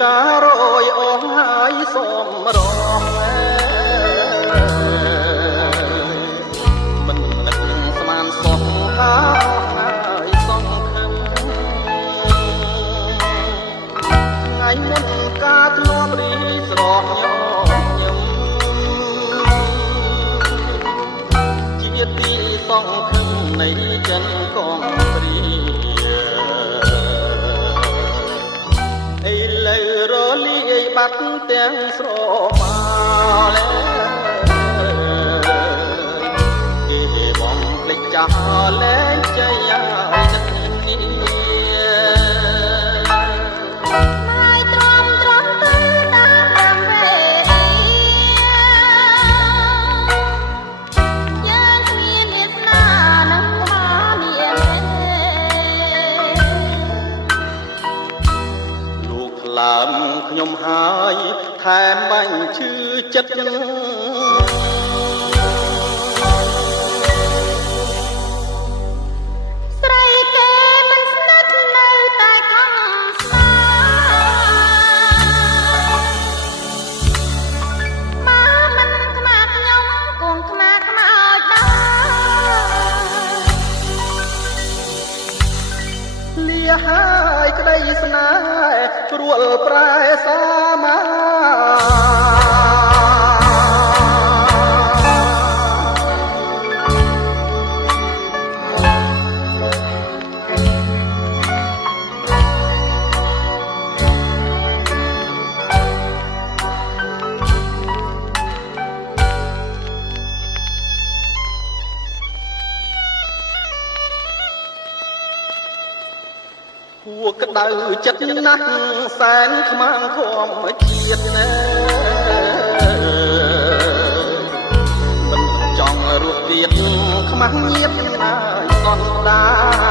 ការរយអស់ហើយសូមរងមិននឹកស្មានសោះថាហើយសងខឹងថ្ងៃមុនការធ្លាប់រីស្រស់ញញឹមជាទីសងខឹងនៃចិនកងព្រារលាយបាត់ទាំងស្រមាលែគេបំភ្លេចចាស់លែងចៃហើយនឹកនេះហើយទ្រាំទៅតាមវេយ៉ាងគ្មានវាសនានឹងមកមានលោកថ្លើមខ្ញុំហើយថែមបាញ់ឈឺចិត្តស្រីគេមិនស្និទ្ធនៅតែខំស្នាបើមិនខ្មាស់ខ្ញុំគង់ខ្មាស់ខ្មៅដែរលាហើយក្តីស្នេហ៍ព្រួលប្រែសាមាពួកក្តៅចិត្តណាស់សែនខ្មាំងធម្មជាតិណែមិនចង់រស់ទៀតខ្មាស់ញៀតហើយសន្តា